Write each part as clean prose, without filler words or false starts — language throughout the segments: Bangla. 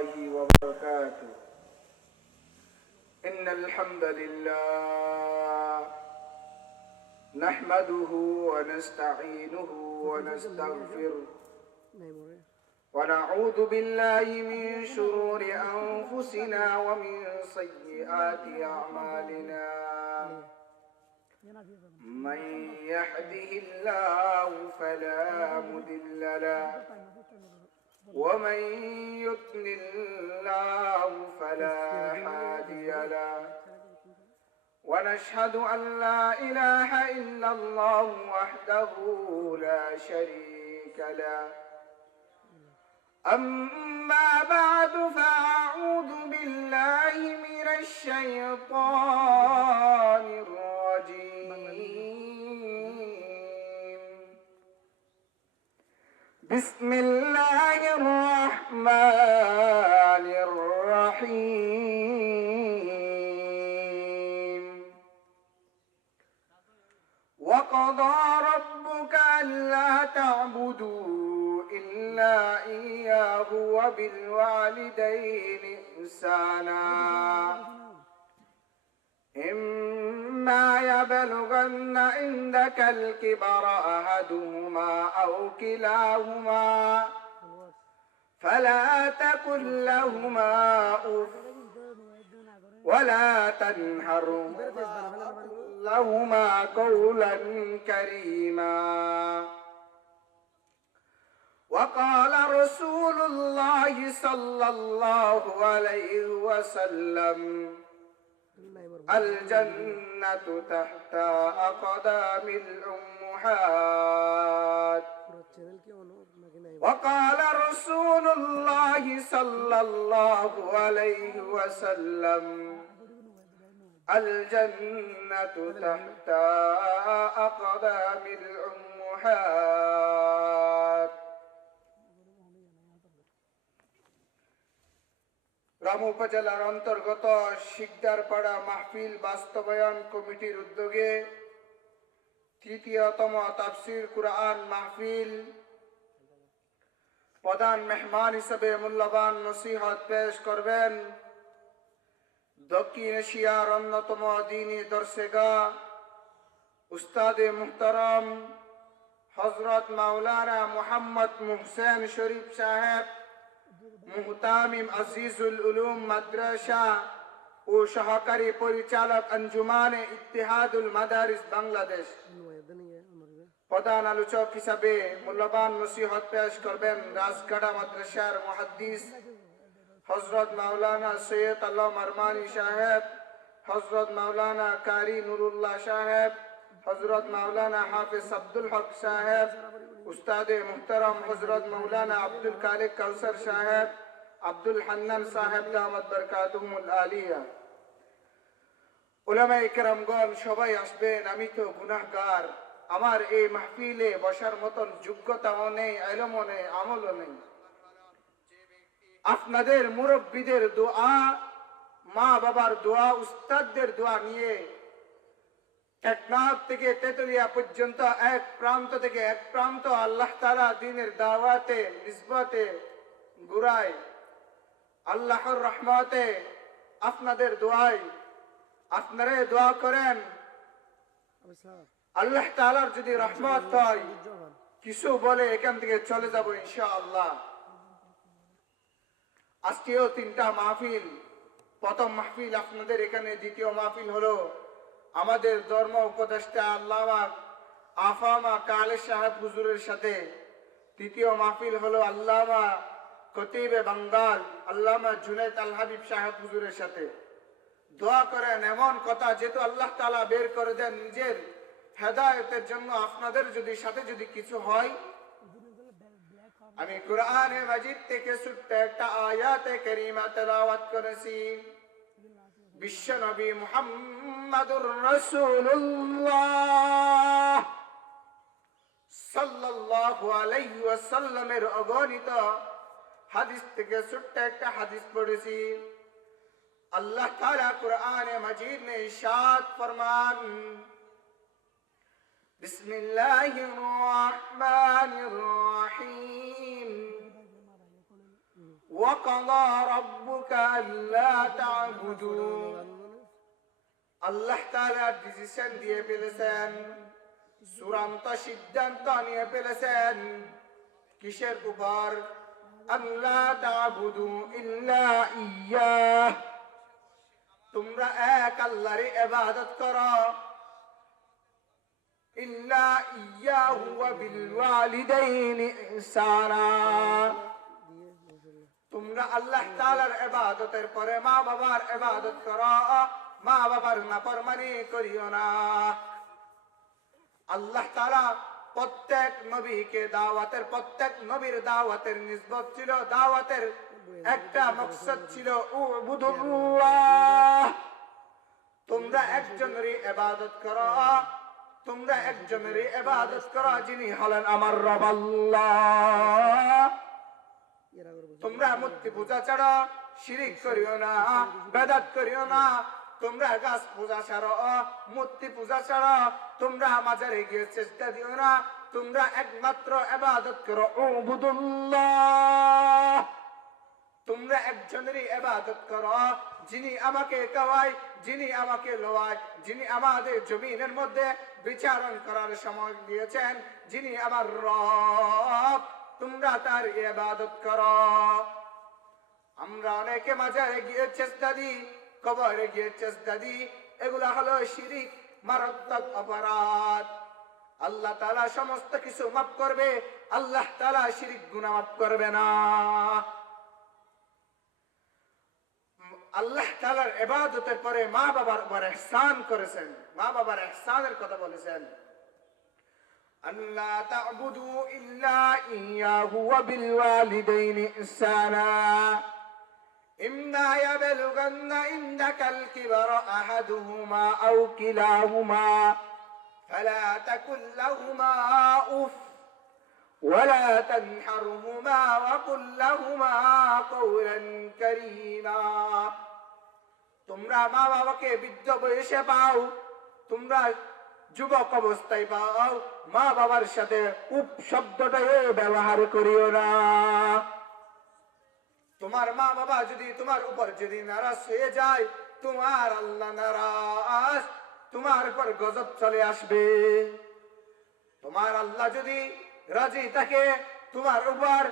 الله وبركاته. إن الحمد لله نحمده ونستعينه ونستغفره ونعوذ بالله من شرور أنفسنا ومن سيئات أعمالنا. من يهده الله فلا مضل له ومن يضلل الله فلا هادي له. ونشهد أن لا إله إلا الله وحده لا شريك له. أما بعد فأعوذ بالله من الشيطان الرجيم. بسم الله الرحمن الرحيم. وقضى ربك ألا تعبدوا إلا إياه وبالوالدين إحسانا. إما يبلغن عندك الكبر أحدهما أو كلاهما فلا تقل لهما أف ولا تنهرهما لهما قولا كريما. وقال رسول الله صلى الله عليه وسلم الجنة تحت أقدام الأمهات. وقال رسول الله صلى الله عليه وسلم الجنة تحت أقدام الأمهات. রামু উপজেলার অন্তর্গত শিকদারপাড়া মাহফিল বাস্তবায়ন কমিটির উদ্যোগে তৃতীয়তম তাফসীর কুরআন মাহফিল প্রধান মেহমান হিসেবে মূল্যবান নসিহত পেশ করবেন দক্ষিণ এশিয়ার অন্যতম দ্বীনী দর্শেগা উস্তাদে মুহতারাম হযরত মাওলানা মুহাম্মদ মুহসেন শরীফ সাহেব, মুহতামিম আজিজুল উলুম মাদ্রাসা ও সহকারী পরিচালক আঞ্জুমানে ইত্তেহাদুল মাদারিস বাংলাদেশ। প্রধান আলোচক হিসাবে মূল্যবান নসিহত পেশ করবেন রাজগাড়া মাদ্রাসার মুহাদ্দিস হযরত মাওলানা সৈয়দ আলম আরমানি সাহেব, হযরত মাওলানা কারি নুরুল্লাহ সাহেব, হযরত মাওলানা হাফিজ আব্দুল হক সাহেব, উস্তাদে মুহতারাম হযরত মাওলানা আব্দুল খালিক কাউসার সাহেব, আব্দুল হান্নান সাহেব দামাত বরকাতুহুমুল আলিয়া। উলামায়ে কেরামগণ সবাই আসবেন। আমি তো গুনাহগার, আমার এই মাহফিলে বসার মতন যোগ্যতাও নেই, ইলমও নেই, আমলও নেই। আপনাদের মুরব্বীদের দোয়া, মা বাবার দোয়া, উস্তাদদের দোয়া নিয়ে টেকনাফ থেকে তেতুলিয়া পর্যন্ত এক প্রান্ত থেকে এক প্রান্ত আল্লাহ তাআলা দ্বীনের দাওয়াতে নিসবতে গুরায় আল্লাহর রহমতে আপনাদের দোয়ায় আপনারা দোয়া করেন। আল্লাহ তাআলার যদি রহমত হয় কিছু বলে এখান থেকে চলে যাব ইনশাআল্লাহ। আজকেও তিনটা মাহফিল। প্রথম মাহফিল আপনাদের এখানে, দ্বিতীয় মাহফিল হলো আমাদের ধর্ম উপদেষ্টা আল্লামা আফামা কালে সাহেব হুজুরের সাথে, তৃতীয় মাহফিল হলো আল্লামা খতিবে বাঙ্গাল আল্লামা জুনায়েদ আল হাবিব সাহেব হুজুরের সাথে। দোয়া করেন এমন কথা যেহেতু আল্লাহ তাআলা বের করে দেন নিজের হেদায়েতের জন্য। আপনাদের যদি সাথে যদি কিছু হয়, আমি কুরআনে মাজিদ থেকে ছোট্ট একটা আয়াতে কারীমা তেলাওয়াত করেছি। বিশ্ব নবী মুহাম্মাদুর রাসূলুল্লাহ সাল্লাল্লাহু আলাইহি ওয়াসাল্লামের অগণিত হাদিস থেকে ছোট্ট একটা হাদিস পড়েছি। আল্লাহ তাআলা কুরআনে মাজিদ में इरशाद फरमान बिस्मिल्लाहिर रहमानिर रहीम وقضى ربك ألا تعبدوا আল্লাহ তাআলা ডিসিশন দিয়ে ফেলেছেন, চূড়ান্ত সিদ্ধান্ত নিয়ে ফেলেছেন কিসের উপর? আল্লাহ তা'বুদু ইল্লা ইয়্যাহ, তোমরা এক আল্লাহর ইবাদত করো, ইল্লা ইয়্যাহু ওয়া বিল ওয়ালিদাইনি ইহসানা, তোমরা আল্লাহ তাআলার ইবাদতের পরে মা বাবার ইবাদত করো, মা বাবার নাফরমানি করিও না। আল্লাহ তাআলা প্রত্যেক নবীকে দাওয়াতের, প্রত্যেক নবীর দাওয়াতের নিসবত ছিল, দাওয়াতের একটা মকসদ ছিল উবুদুল্লাহ, তোমরা একজনেরই ইবাদত করো, তোমরা একজনেরই ইবাদত করো যিনি হলেন আমার রব আল্লাহ। তোমরা মূর্তি পূজা ছাড়ো, শিরিক করিও না, বেদাত করিও না, তোমরা গাছ পূজা ছাড়ো, মূর্তি পূজা ছাড়ো, তোমরা মাজারে গিয়ে চেষ্টা দিও না, তোমরা একমাত্র ইবাদত করো উবুদুল্লাহ, তোমরা একজনেরই ইবাদত করো যিনি আমাকে খাওয়ায়, যিনি আমাকে লোয়ায়, যিনি আমাদের জমিনের মধ্যে বিচারণ করার সময় দিয়েছেন, যিনি আমার রব, তোমরা তার ইবাদত করো। আমরা অনেকে মাজারে গিয়ে চেষ্টা দিই, কবরে গিয়ে চেষ্টা দিই, এগুলা হলো শিরিক, মারাত্মক অপরাধ। আল্লাহ তাআলা সমস্ত কিছু মাফ করবে, আল্লাহ তাআলা শিরিক গুনাহ মাফ করবে না। আল্লাহ তাআলার ইবাদতের পরে মা বাবার উপর ইহসান করেছেন, মা বাবার ইহসানের কথা বলেছেন, আল্লাহ তা'বুদু ইল্লা ইয়্যাহু ওয়া বিল ওয়ালিদাইনি ইহসানা ইম্মা ইয়াবলুগান্না ইনদাকাল কিবারা আহাদুহুমা আও কিলাহুমা ফালা তাকুল লাহুমা উফ ওয়ালা তানহারহুমা ওয়া কুল লাহুমা কওলান কারীমা। তোমরা মা বাবাকে বৃদ্ধ বয়সে পাও, তোমরা যুবক অবস্থায় পাও, মা বাবার সাথে উপ শব্দটা ব্যবহার করিও না। তোমার মা বাবা যদি তোমার উপর যদি নারাজ হয়ে যায়, তোমার আল্লাহ নারাজ, তোমার উপর গজব চলে আসবে। তোমার আল্লাহ যদি রাজি থাকে তোমার উপর,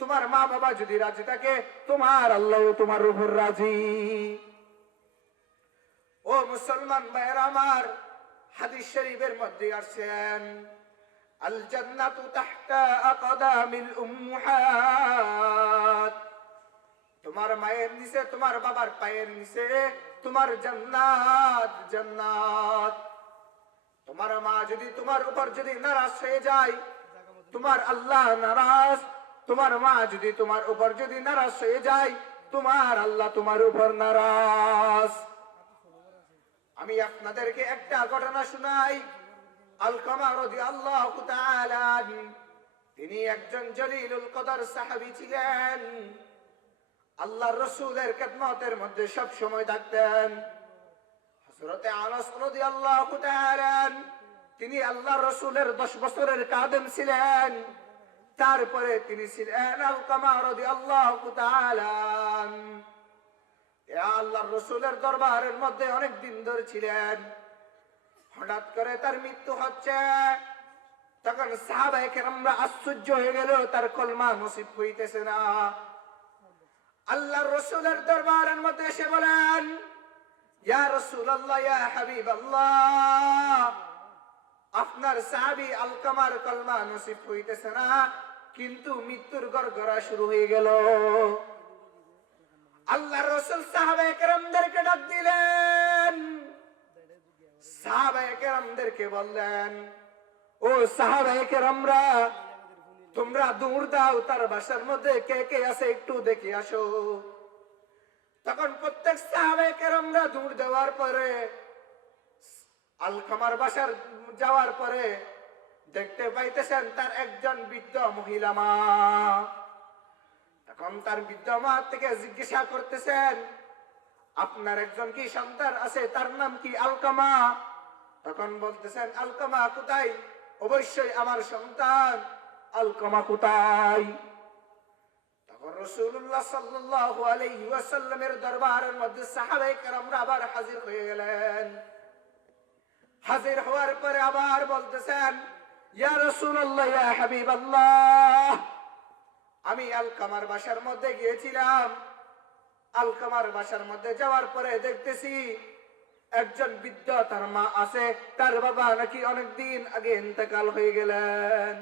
তোমার মা বাবা যদি রাজি থাকে, তোমার আল্লাহ তোমার উপর রাজি। ও মুসলমান ভাইরা আমার, হাদিস শরীফের মধ্যে আসছেন, আল জান্নাতু তাহতা আকদামিল উম্মাহাত, তোমার মায়ের নিচে, তোমার বাবার পায়ের নিচে তোমার জান্নাত, জান্নাত। তোমার মা যদি তোমার উপর যদি নারাজ হয়ে যায়, তোমার আল্লাহ নারাজ। তোমার মা যদি তোমার উপর যদি নারাজ হয়ে যায়, তোমার আল্লাহ তোমার উপর নারাজ। আমি আপনাদেরকে একটা ঘটনা শোনাই। আলকামা রাদিয়াল্লাহু তাআলা তিনি একজন জলিলুল কদর সাহাবী ছিলেন, আল্লাহর রাসূলের খেদমতের মধ্যে সব সময় থাকতেন। হযরত আনাস রাদিয়াল্লাহু তাআলা তিনি আল্লাহর রাসূলের 10 বছরের খাদেম ছিলেন। তারপরে তিনি ছিলেন আলকামা রাদিয়াল্লাহু তাআলা, আল্লাহর রাসূলের দরবারের মধ্যে অনেক দিন ধরে ছিলেন। হঠাৎ করে তার মৃত্যু হচ্ছে, তখন সাহাবায়ে কেরামরা আশ্চর্য হয়ে গেল, তার কলমা নসিব হইতেছে না। আল্লাহর রাসূলের দরবারের মধ্যে এসে বলেন, ইয়া রাসূলুল্লাহ, ইয়া হাবিবাল্লাহ, আপনার সাহাবী আলকামার কলমা নসিব হইতেছে না, কিন্তু মৃত্যুর গড়গড়া শুরু হয়ে গেল। আল্লাহর রাসূল সাহাবায়ে কেরামদেরকে ডাক দিলেন, সাহাবায়ে কেরামদেরকে বললেন, ও সাহাবায়ে কেরামরা, তোমরা দৌড় দাও, তার বাসার মধ্যে কে কে আছে একটু দেখে আসো। তখন প্রত্যেক সাহাবায়ে কেরামরা দৌড় দেওয়ার পরে আলকামার বাসার যাওয়ার পরে দেখতে পাইতেছেন তার একজন বৃদ্ধ মহিলা মা। তখন তার বৃদ্ধ মা থেকে জিজ্ঞাসা করতেছেন, আপনার একজন কি সন্তান আছে, তার নাম কি আলকামা? তখন বলতেছেন, আলকামা কোথায়? অবশ্যই আমার সন্তান, আলকামা কোথায়? তখন রাসূলুল্লাহ সাল্লাল্লাহু আলাইহি ওয়াসাল্লামের দরবারের মধ্যে সাহাবায়ে কেরামরা আবার হাজির হয়ে গেলেন। হাজির হওয়ার পরে আবার বলতেছেন, ইয়া রাসূলুল্লাহ, ইয়া হাবিবাল্লাহ, আমি আলকামার বাসার মধ্যে গিয়েছিলাম। আলকামার বাসার মধ্যে যাওয়ার পরে দেখতেছি একজন বৃদ্ধ, তার মা আছে, তার বাবা নাকি অনেকদিন আগে ইন্তেকাল হয়ে গেলেন।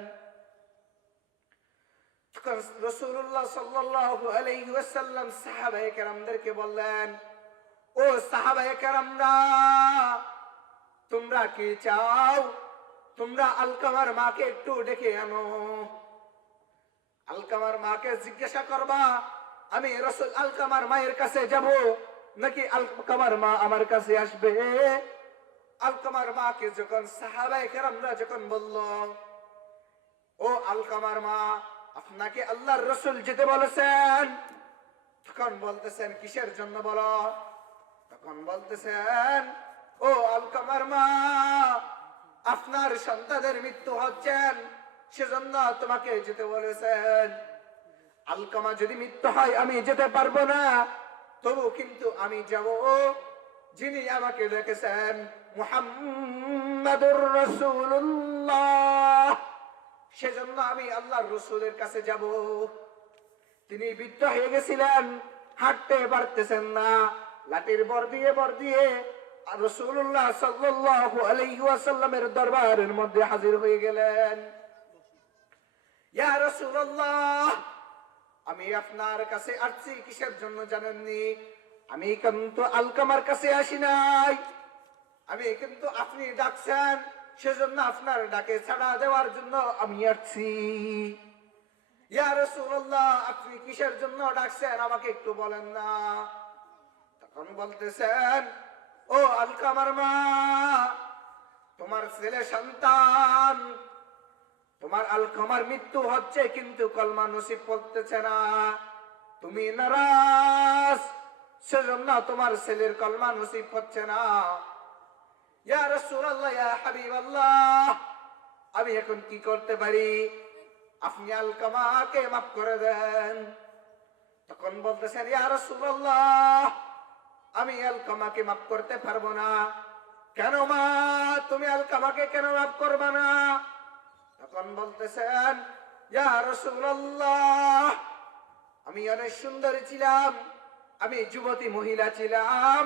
রাসূলুল্লাহ সাল্লাল্লাহু আলাইহি ওয়াসাল্লাম সাহাবায়ে কেরামদেরকে বললেন, ও সাহাবায়ে কেরামরা, তোমরা কি চাও? তোমরা আলকামার মাকে একটু ডেকে আনো। আলকামার মাকে জিজ্ঞাসা করবা আমি রাসূল আলকামার মায়ের কাছে যাব নাকি আলকামার মা আমার কাছে আসবে। আলকামার মাকে যখন সাহাবায়ে কেরামরা যখন বলল, ও আলকামার মা, আপনাকে আল্লাহর রাসূল যেতে বলেছেন, তখন বলতেছেন কিসের জন্য বলো? তখন বলতেছেন, ও আলকামার মা, আপনার সন্তানের মৃত্যু হচ্ছেন, সেজন্য তোমাকে যেতে বলেছেন। আলকামা যদি মৃত্যু হয় আমি যেতে পারবো না, তবু কিন্তু আমি যাব। যিনি আমাকে ডেকেছেন মুহাম্মাদুর রাসূলুল্লাহ, সেজন্য আমি আল্লাহর রাসূলের কাছে যাব। তিনি বৃদ্ধ হয়ে গেছিলেন, হাঁটতে পারতেছেন না, লাঠির বর দিয়ে রাসূলুল্লাহ সাল্লাল্লাহু আলাইহি ওয়াসাল্লামের দরবারের মধ্যে হাজির হয়ে গেলেন। ইয়া রাসূলুল্লাহ, আমি আপনার কাছে আসছি কিসের জন্য জানেননি? আমি কিন্তু আলকামার কাছে আসি নাই, আমি কিন্তু আপনি ডাকছেন, সেজন্য আপনার ডাকে সাড়া দেওয়ার জন্য আমি আসছি। ইয়া রাসূলুল্লাহ, আপনি কিসের জন্য ডাকছেন আমাকে একটু বলেন না। তখন বলতেছেন, ও আলকামার মা, তোমার ছেলে সন্তান, তোমার আলকামার মৃত্যু হচ্ছে কিন্তু কলমা নসিব করতেছে না, তুমি নারাজ, সেজন্য তোমার ছেলের কলমা নসিব হচ্ছে না। ইয়া রাসূলুল্লাহ, ইয়া হাবিবাল্লাহ, আমি এখন কি করতে পারি? আপনি আলকামাকে মাফ করে দেন। তখন বলতেছেন, ইয়া রাসূলুল্লাহ, আমি আলকামাকে মাফ করতে পারবো না। কেন মা, তুমি আলকামাকে কেন মাফ করবে না? তখন বলতেছেন, ইয়া রাসূলুল্লাহ, আমি অনেক সুন্দরী ছিলাম, আমি যুবতী মহিলা ছিলাম,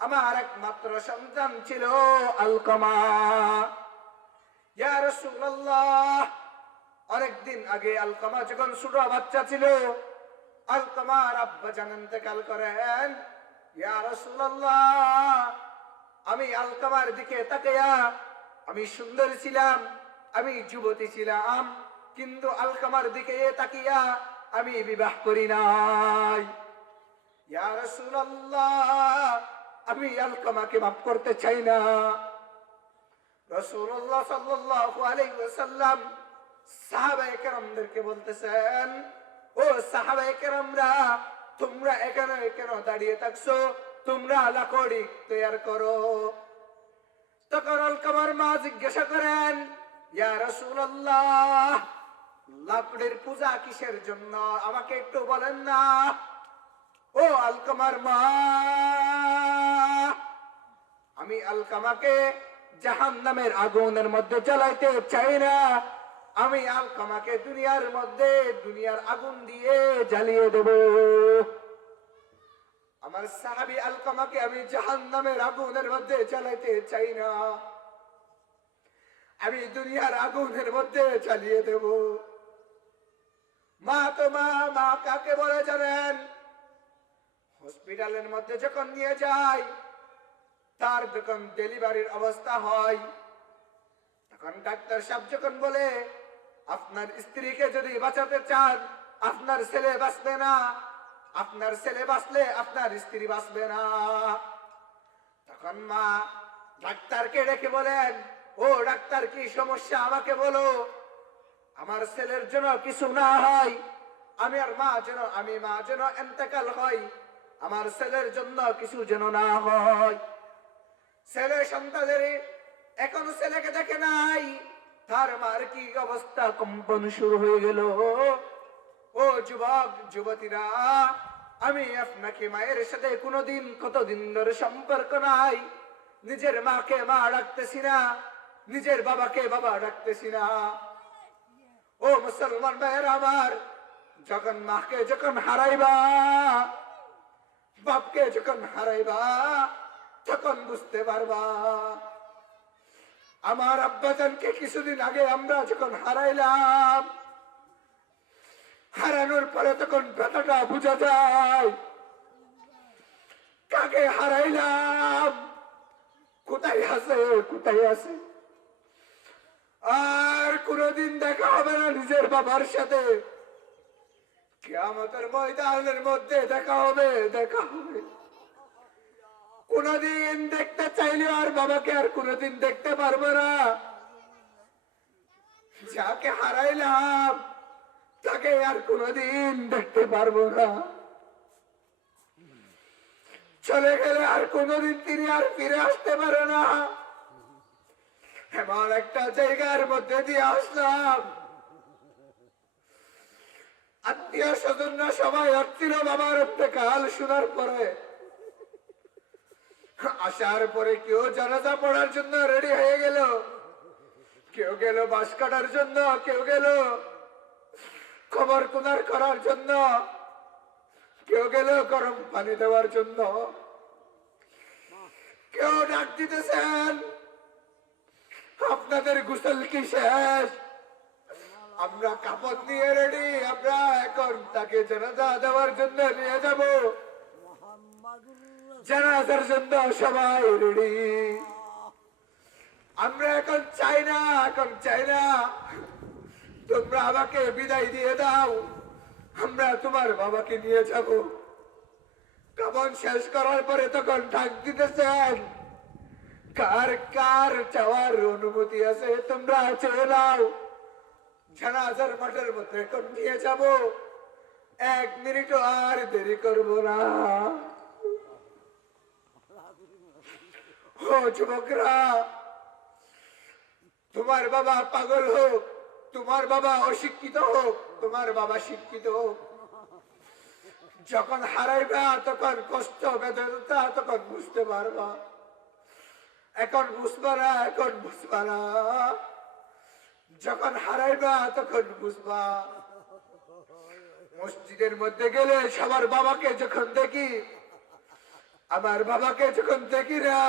আমার একমাত্র সন্তান ছিল আলকামা। ইয়া রাসূলুল্লাহ, অনেকদিন আগে আলকামা যখন ছোট বাচ্চা ছিল, আলকামার আব্বা জান ইন্তেকাল করেন। ইয়া রাসূলুল্লাহ, আমি আলকামার দিকে তাকায়া, আমি সুন্দর ছিলাম, আমি যুবতী ছিলাম, কিন্তু আলকামার দিকে তাকিয়া আমি বিবাহ করি নাই। ইয়া রাসূলুল্লাহ, আমি আলকামাকে মাফ করতে চাই না। রাসূলুল্লাহ সাল্লাল্লাহু আলাইহি ওয়াসাল্লাম সাহাবায়ে কেরামদেরকে বলতেছেন, ও সাহাবায়ে কেরামরা, তোমরা এখানে কেন দাঁড়িয়ে থাকছো? তোমরা লাকড়ি তৈরি করো। তখন আলকামার মা জিজ্ঞাসা করেন, ইয়া রাসূলুল্লাহ, লাকড়ির পূজা কিসের জন্য আমাকে একটু বলেন না। ও আলকামার মা, আমি আলকামাকে জাহান্নামের আগুনের মধ্যে জ্বালাইতে চাই না, আমি আলকামাকে দুনিয়ার মধ্যে দুনিয়ার আগুন দিয়ে জ্বালিয়ে দেব। আমার সাহাবী আলকামাকে আমি জাহান্নামের আগুনের মধ্যে জ্বালাইতে চাই না, আমি দুনিয়ার আগুনের মধ্যে জ্বালিয়ে দেব। মা তো মা কাকে বলে জানেন? হসপিটালের মধ্যে যখন নিয়ে যায়, তার যখন ডেলিভারির অবস্থা হয়, তখন ডাক্তার সাহেব যখন বলে, আপনার স্ত্রীকে যদি বাঁচাতে চান, আপনার ছেলে বাঁচবে না, আপনার ছেলে বাঁচলে আপনার স্ত্রী বাঁচবে না। তখন মা ডাক্তারকে ডেকে বলেন, ও ডাক্তার, কি সমস্যা আমাকে বলো, আমার ছেলের জন্য কিছু না হয়, মা যেন ইন্তেকাল হয়, আমার ছেলের জন্য কিছু যেন না হয়। ছেলে সন্তানের এখনো ছেলেকে দেখে নাই, তার মার কি অবস্থা, কম্পন শুরু হয়ে গেল। ও যুবক যুবতীরা, আমি আপনাকে মায়ের সাথে কোনোদিন কতদিন ধরে সম্পর্ক নাই, নিজের মাকে মা ডাকতেছি না, নিজের বাবাকে বাবা ডাকতেছি না। ও মুসলমান ভাইয়েরা আমার, যখন মাকে যখন হারাইবা, বাপকে যখন হারাইবা, তখন বুঝতে পারবা। আমার আব্বাজানকে কিছুদিন আগে আমরা যখন হারাইলাম, হারানোর পরে তখন ব্যথাটা বোঝা যায়। কাকে হারাইলাম, কোথায় আছে কোথায় আছে, আর কোনদিন দেখা হবে না নিজের বাবার সাথে। কিয়ামতের ময়দানের মধ্যে দেখা হবে, দেখা হবে। কোনদিন দেখতে চাইলে আর বাবাকে আর কোনদিন দেখতে পারবো না। যাকে হারাইলাম তাকে আর কোনদিন দেখতে পারবো না। চলে গেলে আর কোনদিন তিনি আর ফিরে আসতে পারে না। এমন একটা জায়গার মধ্যে দিয়ে আসলাম, আত্মীয় স্বজনরা সবাই আসছিল বাবার ইন্তেকাল শোনার পরে। আসার পরে কেউ জানাজা পড়ার জন্য রেডি হয়ে গেল, কেউ গেল বাঁশ কাটার জন্য, কেউ গেল খবর কুনার করার জন্য, কেউ গেল গরম পানি দেওয়ার জন্য, কেউ ডাক দিতেছেন আপনাদের গোসল কি শেষ? আমরা কাপড় নিয়ে রেডি, আমরা এখন তাকে জানাজা দেওয়ার জন্য নিয়ে যাব। জানাজার জন্য সবাই রেডি। আমরা এখন চাই না, এখন চাই না তোমরা আমাকে বিদায় দিয়ে দাও, আমরা তোমার বাবাকে নিয়ে যাব। কাপড় শেষ করার পরে তখন ডাক দিতেছেন, কার কার চাওয়ার অনুমতি আছে তোমরা চেয়ে নাও, জানাজার মাঠের মধ্যে এখন নিয়ে যাব, 1 মিনিট আর দেরি করব না। ও যুবকরা, তোমার বাবা পাগল হোক, তোমার বাবা অশিক্ষিত হোক, তোমার বাবা শিক্ষিত হোক, যখন হারাইবা তখন কষ্ট বেদনা তখন বুঝতে পারবা। এখন বুঝবা না, এখন বুঝবা না, যখন হারাইবা তখন বুঝবা। মসজিদের মধ্যে গেলে সবার বাবাকে যখন দেখি, আমার বাবাকে যখন দেখি না,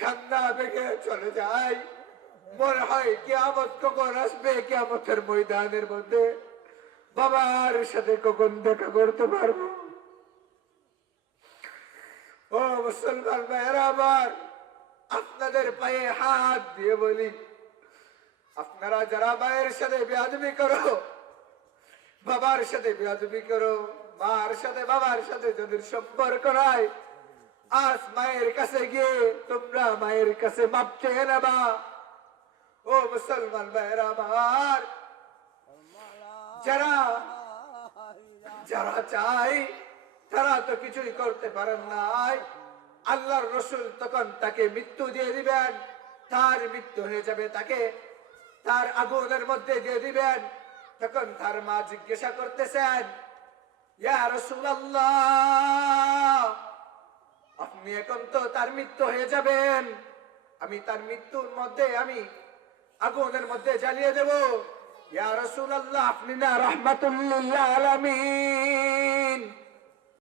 কান্না ভেঙে চলে যায়। মনে হয় কিয়ামত কখন আসবে, কিয়ামতের ময়দানের মধ্যে বাবার সাথে কখন দেখা করতে পারবো। ও মুসলমান ভাইয়েরা আমার, আপনাদের পায়ে হাত দিয়ে বলি, আপনারা যারা মায়ের সাথে বেয়াদবি করো, বাবার সাথে বেয়াদবি করো, মার সাথে বাবার সাথে যাদের সম্পর্ক নাই, আজ মায়ের কাছে গিয়ে তোমরা মায়ের কাছে মাপ চেয়ে নেবা। ও মুসলমান ভাইয়েরা আমার, যারা যারা চাই তারা তো কিছুই করতে পারেন নাই। আল্লাহর রসুল তখন তাকে মৃত্যু দিয়ে দিবেন, তার মৃত্যু হয়ে যাবে, তাকে তার আগুনের মধ্যে দিয়ে দিবেন। তখন তার মা জিজ্ঞাসা করতেছেন, ইয়া রাসূলুল্লাহ, আপনি এখন তো তার মৃত্যু হয়ে যাবেন, আমি তার মৃত্যুর মধ্যে আমি আগুনের মধ্যে জ্বালিয়ে দেব। ইয়া রাসূলুল্লাহ, আপনি না রাহমাতুল লিল আলামিন,